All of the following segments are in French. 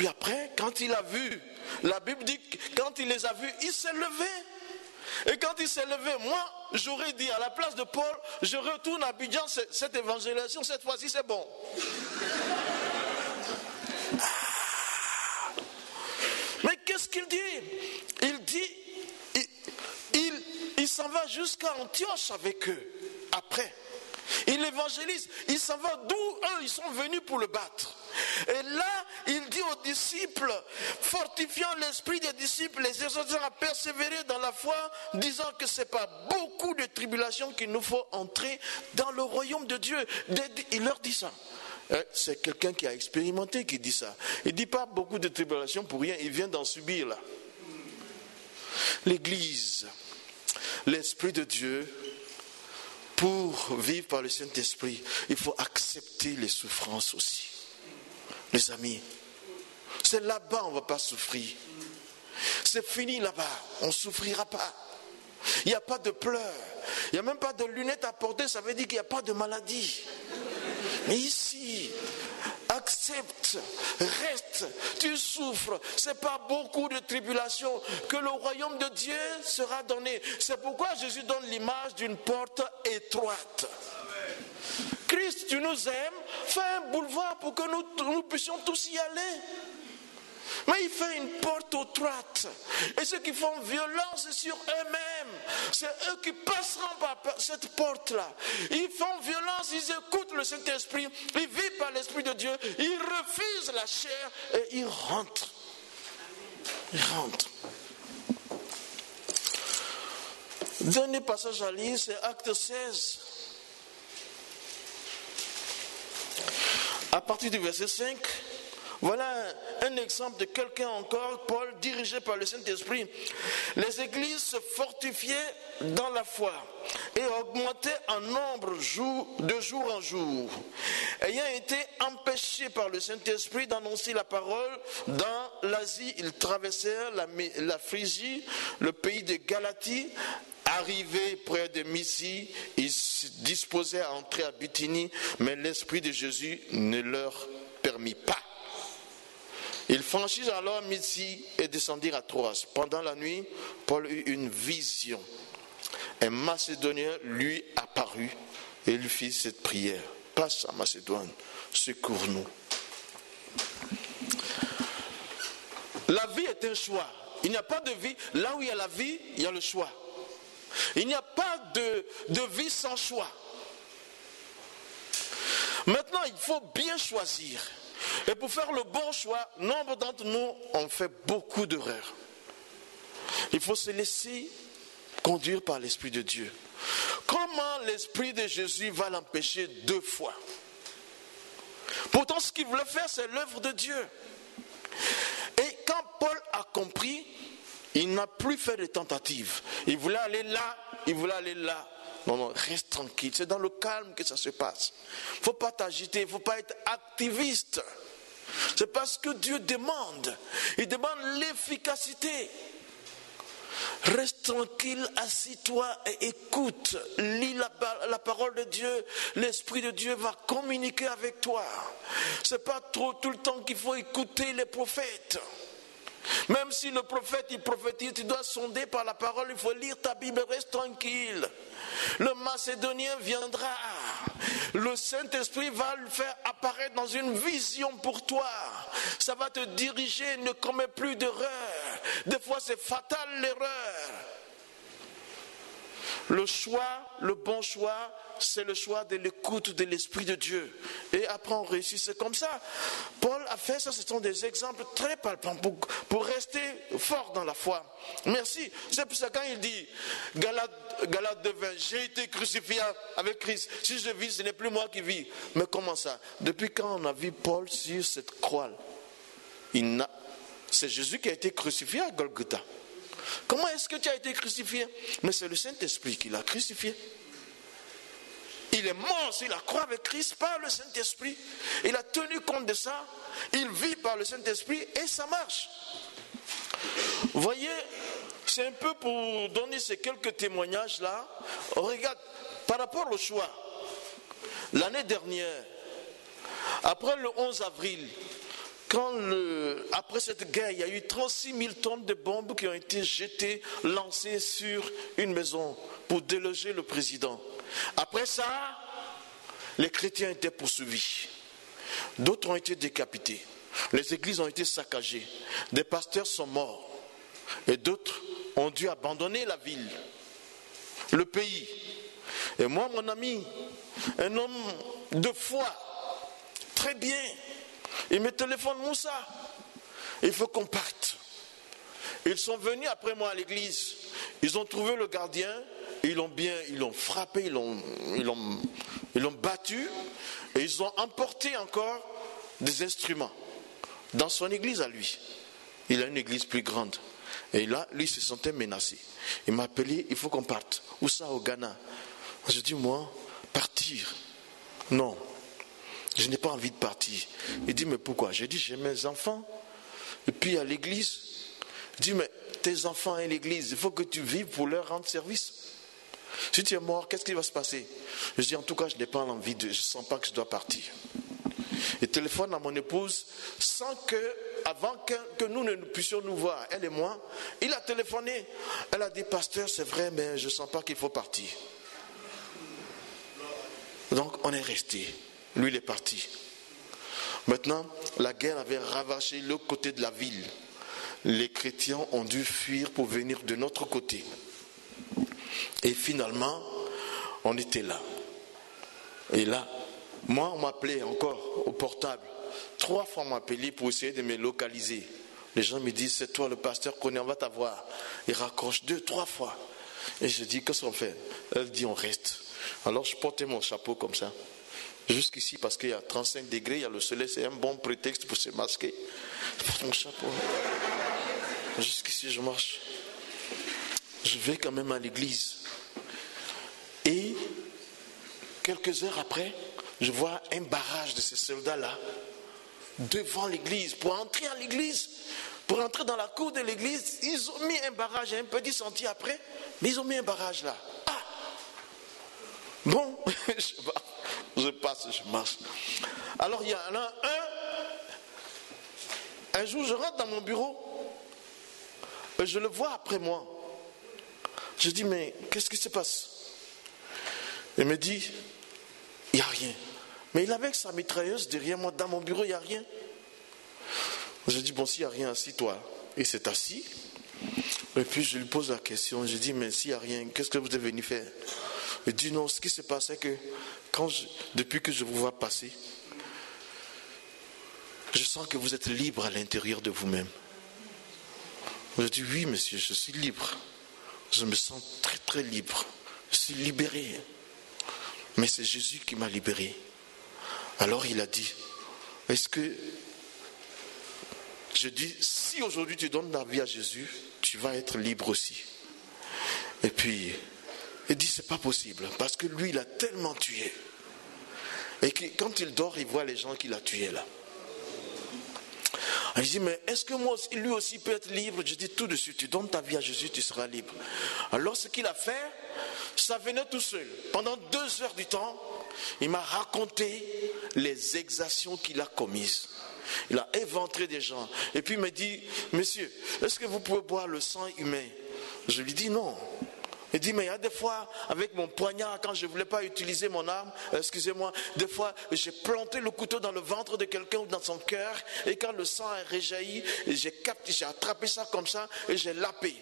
puis après, quand il a vu, la Bible dit que quand il les a vus, il s'est levé. Et quand il s'est levé, moi, j'aurais dit à la place de Paul, je retourne à Abidjan, cette évangélisation, cette fois-ci, c'est bon. Mais qu'est-ce qu'il dit? Il dit, il s'en va jusqu'à Antioche avec eux, après. Il évangélise, il s'en va d'où eux, ils sont venus pour le battre. Et là, il dit aux disciples, fortifiant l'esprit des disciples, les exhortant à persévérer dans la foi, disant que ce n'est pas beaucoup de tribulations qu'il nous faut entrer dans le royaume de Dieu. Il leur dit ça. C'est quelqu'un qui a expérimenté qui dit ça. Il ne dit pas beaucoup de tribulations pour rien, il vient d'en subir là. L'Église, l'Esprit de Dieu, pour vivre par le Saint-Esprit, il faut accepter les souffrances aussi. Les amis, c'est là-bas on ne va pas souffrir. C'est fini là-bas, on ne souffrira pas. Il n'y a pas de pleurs, il n'y a même pas de lunettes à porter, ça veut dire qu'il n'y a pas de maladie. Mais ici, accepte, reste, tu souffres, ce n'est pas beaucoup de tribulations que le royaume de Dieu sera donné. C'est pourquoi Jésus donne l'image d'une porte étroite. Christ, tu nous aimes, fais un boulevard pour que nous puissions tous y aller. Mais il fait une porte étroite. Et ceux qui font violence sur eux-mêmes, c'est eux qui passeront par cette porte-là. Ils font violence, ils écoutent le Saint-Esprit, ils vivent par l'Esprit de Dieu, ils refusent la chair et ils rentrent. Ils rentrent. Dernier passage à lire, c'est Acte 16. À partir du verset 5, voilà un exemple de quelqu'un encore, Paul, dirigé par le Saint-Esprit. Les églises se fortifiaient dans la foi et augmentaient en nombre de jour en jour. Ayant été empêchés par le Saint-Esprit d'annoncer la parole, dans l'Asie, ils traversèrent la Phrygie, le pays de Galatie. Arrivés près de Mysie, ils se disposaient à entrer à Bithynie, mais l'Esprit de Jésus ne leur permit pas. Ils franchirent alors Mysie et descendirent à Troas. Pendant la nuit, Paul eut une vision. Un Macédonien lui apparut et lui fit cette prière. Passe à Macédoine, secours-nous. La vie est un choix. Il n'y a pas de vie. Là où il y a la vie, il y a le choix. Il n'y a pas de vie sans choix. Maintenant, il faut bien choisir. Et pour faire le bon choix, nombre d'entre nous ont fait beaucoup d'erreurs. Il faut se laisser conduire par l'Esprit de Dieu. Comment l'Esprit de Jésus va l'empêcher 2 fois? Pourtant, ce qu'il voulait faire, c'est l'œuvre de Dieu. Et quand Paul a compris, il n'a plus fait de tentatives. Il voulait aller là, il voulait aller là. Non, non, reste tranquille. C'est dans le calme que ça se passe. Il ne faut pas t'agiter, il ne faut pas être activiste. C'est parce que Dieu demande. Il demande l'efficacité. Reste tranquille, assis-toi et écoute. Lis la parole de Dieu. L'Esprit de Dieu va communiquer avec toi. Ce n'est pas tout le temps qu'il faut écouter les prophètes. Même si le prophète il prophétise, tu dois sonder par la parole, il faut lire ta Bible, reste tranquille. Le Macédonien viendra. Le Saint-Esprit va le faire apparaître dans une vision pour toi. Ça va te diriger, ne commets plus d'erreurs. Des fois c'est fatal l'erreur. Le choix, le bon choix, c'est le choix de l'écoute de l'Esprit de Dieu. Et après on réussit, c'est comme ça. Paul a fait ça, ce sont des exemples très palpants pour rester fort dans la foi. Merci. C'est pour ça quand il dit, Galates 2:20, j'ai été crucifié avec Christ. Si je vis, ce n'est plus moi qui vis. Mais comment ça? Depuis quand on a vu Paul sur cette croix? C'est Jésus qui a été crucifié à Golgotha. Comment est-ce que tu as été crucifié? Mais c'est le Saint-Esprit qui l'a crucifié. Il est mort sur la croix avec Christ par le Saint-Esprit. Il a tenu compte de ça. Il vit par le Saint-Esprit et ça marche. Vous voyez, c'est un peu pour donner ces quelques témoignages-là. Regarde, par rapport au choix, l'année dernière, après le 11 avril, quand Après cette guerre, il y a eu 36 000 tonnes de bombes qui ont été jetées, lancées sur une maison pour déloger le président. Après ça, les chrétiens étaient poursuivis. D'autres ont été décapités. Les églises ont été saccagées. Des pasteurs sont morts. Et d'autres ont dû abandonner la ville, le pays. Et moi, mon ami, un homme de foi, très bien, il me téléphone, Moussa, il faut qu'on parte. Ils sont venus après moi à l'église. Ils ont trouvé le gardien, ils l'ont frappé, ils l'ont battu, et ils ont emporté encore des instruments dans son église à lui. Il a une église plus grande. Et là, lui se sentait menacé. Il m'a appelé, il faut qu'on parte. Où ça, au Ghana? Je dis, moi, partir? Non, je n'ai pas envie de partir. Il dit, mais pourquoi? J'ai dit, j'ai mes enfants. Et puis à l'église, il dit, mais tes enfants et l'église, il faut que tu vives pour leur rendre service. Si tu es mort, qu'est-ce qui va se passer? Je dis, en tout cas, je n'ai pas envie je ne sens pas que je dois partir. Il téléphone à mon épouse sans que, avant que nous ne puissions nous voir, elle et moi, il a téléphoné. Elle a dit, pasteur, c'est vrai, mais je ne sens pas qu'il faut partir. Donc on est resté. Lui, il est parti. Maintenant, la guerre avait ravagé l'autre côté de la ville. Les chrétiens ont dû fuir pour venir de notre côté. Et finalement, on était là. Et là, moi, on m'appelait encore au portable. 3 fois, on m'a appelé pour essayer de me localiser. Les gens me disent, c'est toi le pasteur qu'on va t'avoir. Il raccroche 2, 3 fois. Et je dis, qu'est-ce qu'on fait? Elle dit, on reste. Alors je portais mon chapeau comme ça. Jusqu'ici, parce qu'il y a 35 degrés, il y a le soleil, c'est un bon prétexte pour se masquer. Je porte mon chapeau. Jusqu'ici, je marche. Je vais quand même à l'église. Et quelques heures après, je vois un barrage de ces soldats-là devant l'église. Pour entrer à l'église, pour entrer dans la cour de l'église, ils ont mis un barrage un petit sentier après, mais ils ont mis un barrage là. Ah! Bon, je passe, je marche. Alors il y en a un jour je rentre dans mon bureau, et je le vois après moi. Je dis, mais qu'est-ce qui se passe? Il me dit, il n'y a rien. Mais il avait sa mitrailleuse derrière moi, dans mon bureau, il n'y a rien. Je dis, bon, s'il n'y a rien, assis-toi. Il s'est assis. Et puis je lui pose la question, je dis, mais s'il n'y a rien, qu'est-ce que vous êtes venu faire? Il dit, non, ce qui se passe, c'est que depuis que je vous vois passer, je sens que vous êtes libre à l'intérieur de vous-même. Je dis, oui, monsieur, je suis libre. Je me sens très, très libre. Je suis libéré. Mais c'est Jésus qui m'a libéré. Alors il a dit, est-ce que... Je dis, si aujourd'hui tu donnes la vie à Jésus, tu vas être libre aussi. Et puis, il dit, c'est pas possible. Parce que lui, il a tellement tué. Et que, quand il dort, il voit les gens qu'il a tués là. Il dit, mais est-ce que moi aussi, lui aussi peut être libre? Je dis, tout de suite, tu donnes ta vie à Jésus, tu seras libre. Alors ce qu'il a fait, ça venait tout seul. Pendant 2 heures du temps, il m'a raconté les exactions qu'il a commises. Il a éventré des gens. Et puis il me dit, monsieur, est-ce que vous pouvez boire le sang humain? Je lui dis non. Il dit, mais il y a des fois, avec mon poignard, quand je ne voulais pas utiliser mon arme, excusez-moi, des fois, j'ai planté le couteau dans le ventre de quelqu'un ou dans son cœur, et quand le sang a réjailli, j'ai attrapé ça comme ça, et j'ai lapé.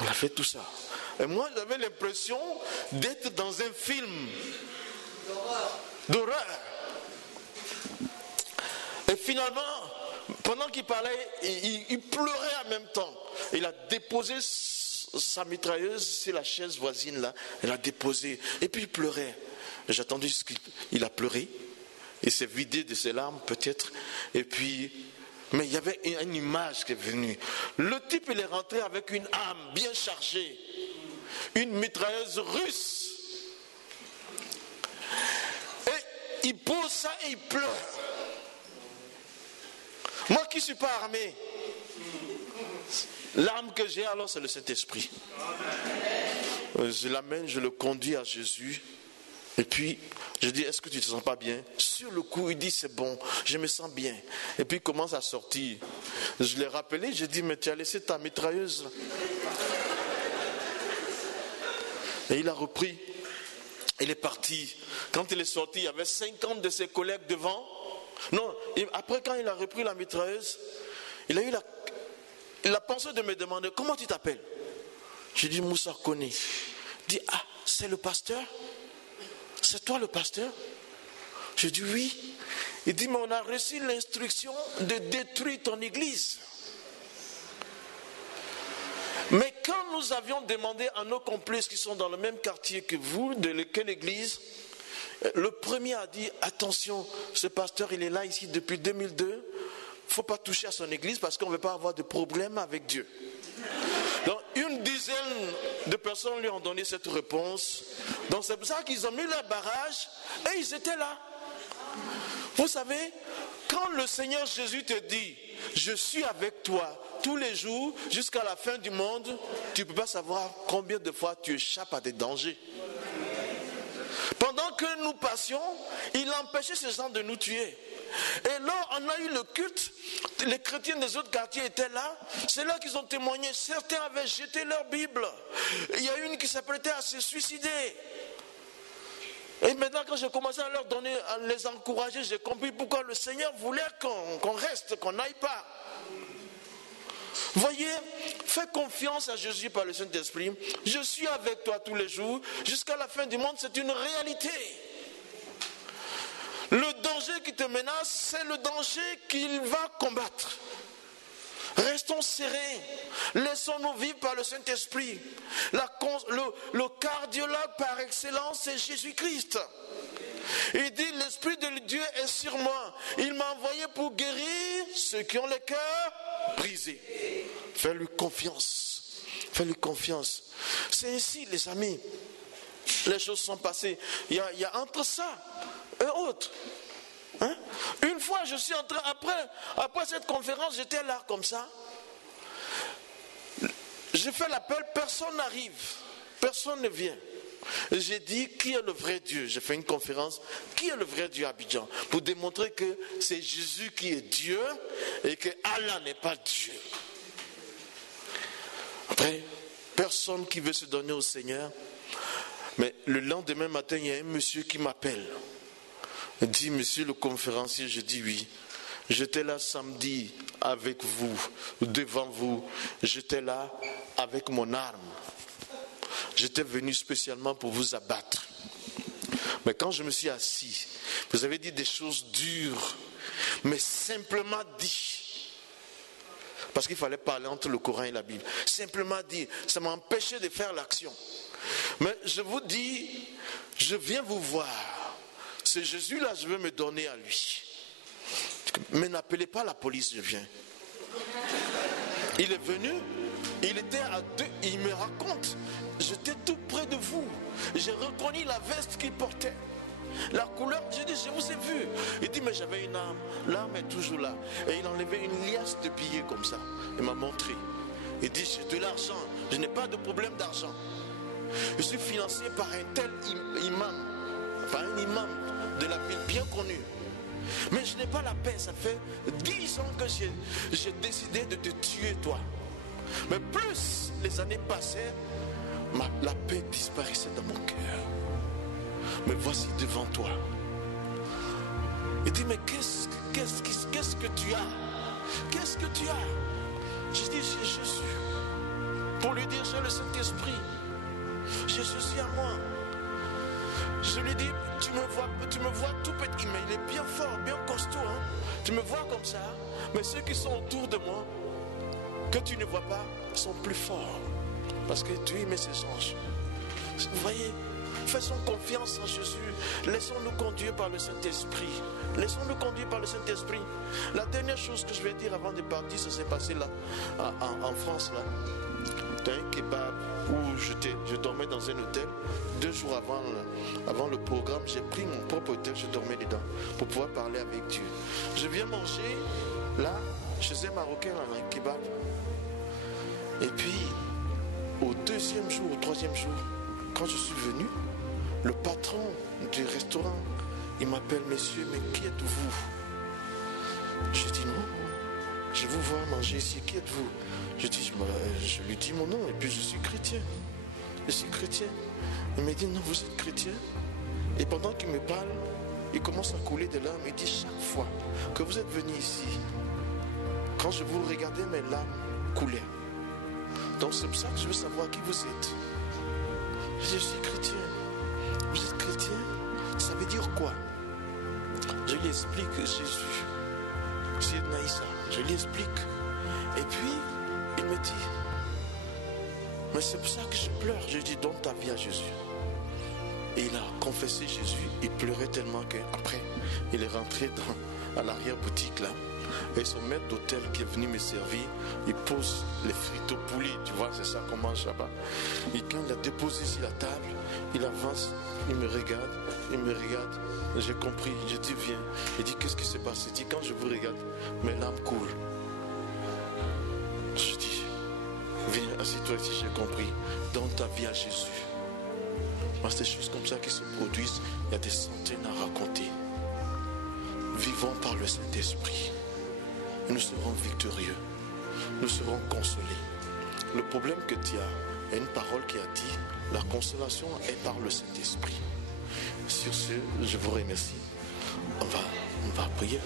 On a fait tout ça. Et moi, j'avais l'impression d'être dans un film d'horreur. Et finalement, pendant qu'il parlait, il pleurait en même temps. Il a déposé sa mitrailleuse sur la chaise voisine là. Il a déposé. Et puis il pleurait. J'ai attendu ce qu'il a pleuré. Il s'est vidé de ses larmes peut-être. Et puis, mais il y avait une image qui est venue. Le type, il est rentré avec une arme bien chargée. Une mitrailleuse russe. Et il pose ça et il pleure. Moi qui ne suis pas armé, l'arme que j'ai alors c'est le Saint-Esprit. Je l'amène, je le conduis à Jésus. Et puis Je dis, est-ce que tu ne te sens pas bien? Sur le coup, il dit, c'est bon, je me sens bien. Et puis il commence à sortir. Je l'ai rappelé, j'ai dit, mais tu as laissé ta mitrailleuse. Et il a repris. Il est parti. Quand il est sorti, il y avait 50 de ses collègues devant. Non, après quand il a repris la mitrailleuse, il a eu la pensée de me demander, comment tu t'appelles? J'ai dit, Moussa Kone. Il dit, ah, c'est le pasteur? C'est toi le pasteur? Je dis oui. Il dit, mais on a reçu l'instruction de détruire ton église. Mais quand nous avions demandé à nos complices qui sont dans le même quartier que vous, de quelle église, le premier a dit, attention, ce pasteur il est là ici depuis 2002, il ne faut pas toucher à son église parce qu'on ne veut pas avoir de problème avec Dieu. Donc une dizaine de personnes lui ont donné cette réponse. Donc c'est pour ça qu'ils ont mis leur barrage et ils étaient là. Vous savez, quand le Seigneur Jésus te dit, je suis avec toi tous les jours jusqu'à la fin du monde, tu ne peux pas savoir combien de fois tu échappes à des dangers. Pendant que nous passions, il empêchait ces gens de nous tuer. Et là, on a eu le culte, les chrétiens des autres quartiers étaient là, c'est là qu'ils ont témoigné. Certains avaient jeté leur Bible. Il y a une qui s'apprêtait à se suicider. Et maintenant, quand j'ai commencé à leur donner, à les encourager, j'ai compris pourquoi le Seigneur voulait qu'on reste, qu'on n'aille pas. Voyez, fais confiance à Jésus par le Saint-Esprit. Je suis avec toi tous les jours, jusqu'à la fin du monde, c'est une réalité. Le danger qui te menace, c'est le danger qu'il va combattre. Restons serrés. Laissons-nous vivre par le Saint-Esprit. Le cardiologue par excellence, c'est Jésus-Christ. Il dit, l'Esprit de Dieu est sur moi. Il m'a envoyé pour guérir ceux qui ont le cœur brisé. Fais-lui confiance. Fais-lui confiance. C'est ainsi, les amis. Les choses sont passées. Il y a entre ça et autre. Hein? Une fois, je suis entré, après cette conférence, j'étais là comme ça. J'ai fait l'appel, personne n'arrive. Personne ne vient. J'ai dit, qui est le vrai Dieu? J'ai fait une conférence, qui est le vrai Dieu à Abidjan? Pour démontrer que c'est Jésus qui est Dieu et que Allah n'est pas Dieu. Après, personne qui veut se donner au Seigneur. Mais le lendemain matin, il y a un monsieur qui m'appelle. Il dit, monsieur le conférencier, je dis oui. J'étais là samedi avec vous, devant vous. J'étais là avec mon arme. J'étais venu spécialement pour vous abattre. Mais quand je me suis assis, vous avez dit des choses dures, mais simplement dit. Parce qu'il fallait parler entre le Coran et la Bible. Simplement dit, ça m'a empêché de faire l'action. Mais je vous dis, je viens vous voir. C'est Jésus-là, je veux me donner à lui. Mais n'appelez pas la police, je viens. Il est venu, il était à 2, il me raconte, j'étais tout près de vous. J'ai reconnu la veste qu'il portait. La couleur, j'ai dit, je vous ai vu. Il dit, mais j'avais une arme, l'arme est toujours là. Et il enlevait une liasse de billets comme ça. Il m'a montré. Il dit, j'ai de l'argent, je n'ai pas de problème d'argent. Je suis financé par un tel imam, par un imam de la ville bien connu. Mais je n'ai pas la paix, ça fait 10 ans que j'ai décidé de te tuer toi. Mais plus les années passaient, la paix disparaissait dans mon cœur. Mais voici devant toi. Il dit, mais qu'est-ce que tu as? Qu'est-ce que tu as? Je dis, j'ai Jésus. Pour lui dire, j'ai le Saint-Esprit. J'ai Jésus à moi. Je lui dis, tu me vois tout petit, mais il est bien fort, bien costaud. Hein? Tu me vois comme ça, mais ceux qui sont autour de moi, que tu ne vois pas, sont plus forts. Parce que Dieu met ses anges. Vous voyez, faisons confiance en Jésus. Laissons-nous conduire par le Saint-Esprit. Laissons-nous conduire par le Saint-Esprit. La dernière chose que je vais dire avant de partir, ça s'est passé là, en France, là. Dans un kebab où je dormais dans un hôtel. 2 jours avant le programme, j'ai pris mon propre hôtel, je dormais dedans pour pouvoir parler avec Dieu. Je viens manger là, chez un Marocain, là, un kebab. Et puis, au 2e jour, au 3e jour, quand je suis venu, Le patron du restaurant, il m'appelle, monsieur, mais qui êtes-vous? Je dis non, je vous vois manger ici, qui êtes-vous? Je lui dis mon nom et puis je suis chrétien. Je suis chrétien. Il me dit non, vous êtes chrétien? Et pendant qu'il me parle, il commence à couler des larmes. Il dit chaque fois que vous êtes venu ici, quand je vous regardais, mes larmes coulaient. Donc c'est pour ça que je veux savoir qui vous êtes. Je suis chrétien. Vous êtes chrétien? Ça veut dire quoi? Je lui explique Jésus. C'est Naïssa. Je lui explique. Et puis, il me dit, mais c'est pour ça que je pleure. Je lui dis, donne ta vie à Jésus. Et il a confessé Jésus. Il pleurait tellement qu'après, il est rentré à l'arrière-boutique là. Et son maître d'hôtel qui est venu me servir, il pose les frites au poulet. Tu vois, c'est ça qu'on mange là-bas. Et quand il a déposé sur la table, il avance, il me regarde. J'ai compris, je dis viens. Il dit qu'est-ce qui s'est passé? Il dit quand je vous regarde, mes larmes coulent. Je dis viens, assieds-toi ici, j'ai compris. Donne ta vie à Jésus. Moi, c'est des choses comme ça qui se produisent. Il y a des centaines à raconter. Vivons par le Saint-Esprit. Nous serons victorieux. Nous serons consolés. Le problème que tu as, il y a une parole qui a dit, la consolation est par le Saint-Esprit. Sur ce, je vous remercie. On va prier.